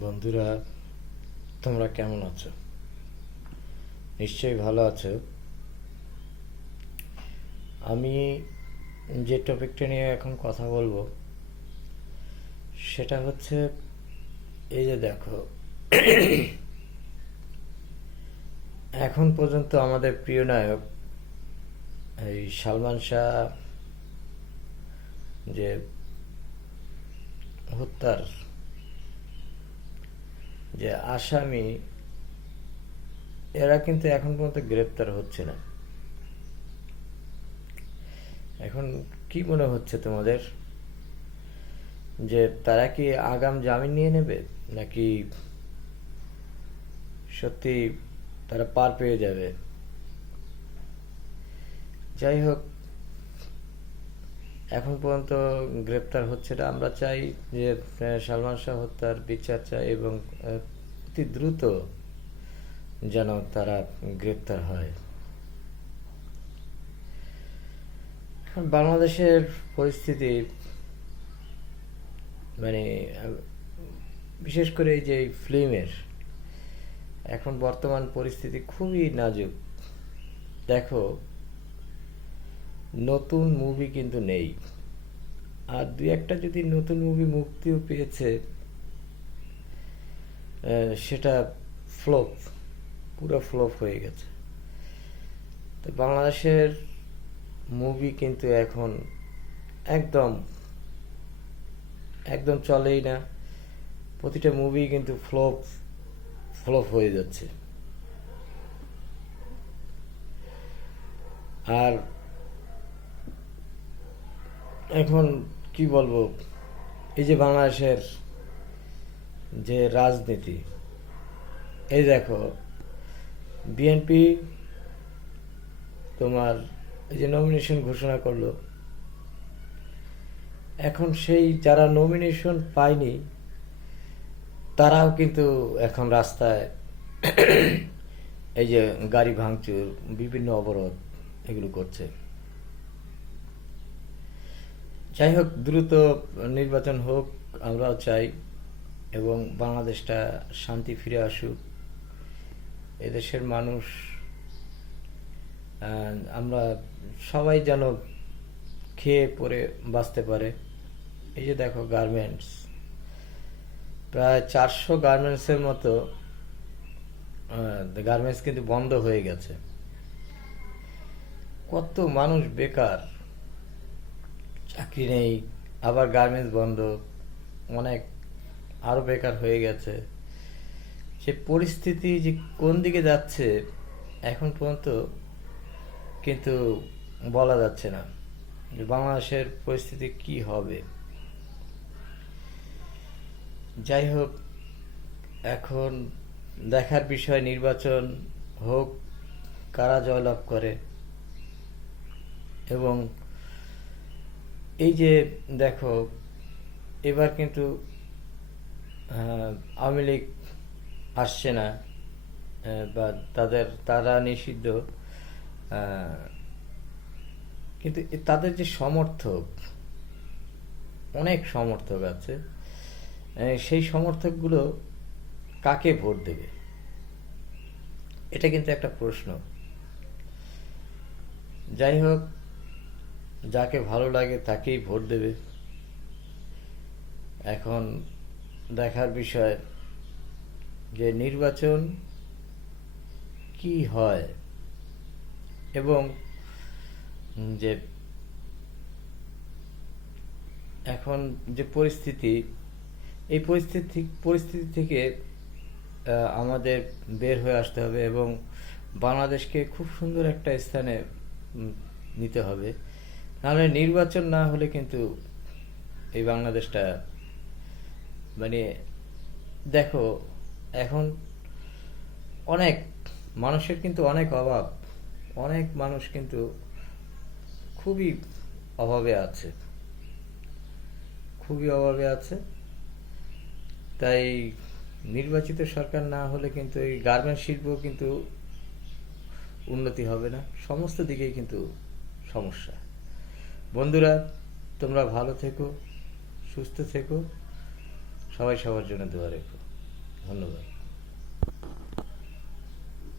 বন্ধুরা, তোমরা কেমন আছো? নিশ্চয়ই ভালো আছো। আমি যে টপিকটা নিয়ে এখন কথা বলব, সেটা হচ্ছে এই যে দেখো, এখন পর্যন্ত আমাদের প্রিয় নায়ক, এই সালমান শাহ যে হত্যার যে আসামি, এরা কিন্তু এখন পর্যন্ত গ্রেপ্তার হচ্ছে না। এখন কি মনে হচ্ছে তোমাদের? যে তারা কি আগাম জামিন নিয়ে নেবে? নাকি সত্যি তারা পার পেয়ে যাবে? যাই হোক এখন পর্যন্ত গ্রেপ্তার হচ্ছে না আমরা চাই যে সালমান শাহ হত্যার বিচার চাই এবং অতি দ্রুত যেন তারা গ্রেপ্তার হয়। বাংলাদেশের পরিস্থিতি মানে বিশেষ করে এই যে ফিল্মের, এখন বর্তমান পরিস্থিতি খুবই নাজুক। দেখো নতুন মুভি কিন্তু নেই। আর দুই একটা যদি নতুন মুভি মুক্তিও পেয়েছে সেটা ফ্লপ পুরো ফ্লপ হয়ে গেছে। তো বাংলাদেশের মুভি কিন্তু এখন একদম একদম চলেই না। প্রতিটা মুভি কিন্তু ফ্লপ ফ্লপ হয়ে যাচ্ছে। আর এখন কি বলব? এই যে বাংলাদেশের যে রাজনীতি, এই দেখো বিএনপি তোমার এই যে নমিনেশন ঘোষণা করল, এখন সেই যারা নমিনেশন পায়নি, তারাও কিন্তু এখন রাস্তায় এই যে গাড়ি ভাঙচুর, বিভিন্ন অবরোধ এগুলো করছে। যাই হোক দ্রুত নির্বাচন হোক, আমরাও চাই, এবং বাংলাদেশটা শান্তি ফিরে আসুক। এদেশের মানুষ আমরা সবাই যেন খেয়ে পরে বাঁচতে পারে। এই যে দেখো গার্মেন্টস প্রায় চারশো গার্মেন্টসের মতো গার্মেন্টস কিন্তু বন্ধ হয়ে গেছে। কত মানুষ বেকার। চাকরি নেই, আবার গার্মেন্টস বন্ধ, অনেক আরও বেকার হয়ে গেছে। সে পরিস্থিতি যে কোন দিকে যাচ্ছে, এখন পর্যন্ত কিন্তু বলা যাচ্ছে না যে বাংলাদেশের পরিস্থিতি কি হবে। যাই হোক, এখন দেখার বিষয় নির্বাচন হোক, কারা জয়লাভ করে, এবং এই যে দেখো, এবার কিন্তু আওয়ামী লীগ আসছে না বা তাদের, তারা নিষিদ্ধ কিন্তু তাদের যে সমর্থক, অনেক সমর্থক আছে সেই সমর্থকগুলো কাকে ভোট দেবে? এটা কিন্তু একটা প্রশ্ন। যাই হোক যাকে ভালো লাগে তাকেই ভোট দেবে। এখন দেখার বিষয় যে নির্বাচন কি হয় এবং যে এখন যে পরিস্থিতি, এই পরিস্থিতি পরিস্থিতি থেকে আমাদের বের হয়ে আসতে হবে এবং বাংলাদেশকে খুব সুন্দর একটা স্থানে নিতে হবে। নাহলে নির্বাচন না হলে কিন্তু এই বাংলাদেশটা মানে দেখো, এখন অনেক মানুষের কিন্তু অনেক অভাব, অনেক মানুষ কিন্তু খুবই অভাবে আছে, খুবই অভাবে আছে। তাই নির্বাচিত সরকার না হলে কিন্তু এই গার্মেন্ট শিল্প কিন্তু উন্নতি হবে না, সমস্ত দিকেই কিন্তু সমস্যা। বন্ধুরা তোমরা ভালো থেকো সুস্থ থেকো সবাই সবার জন্য দোয়া রেখো। ধন্যবাদ।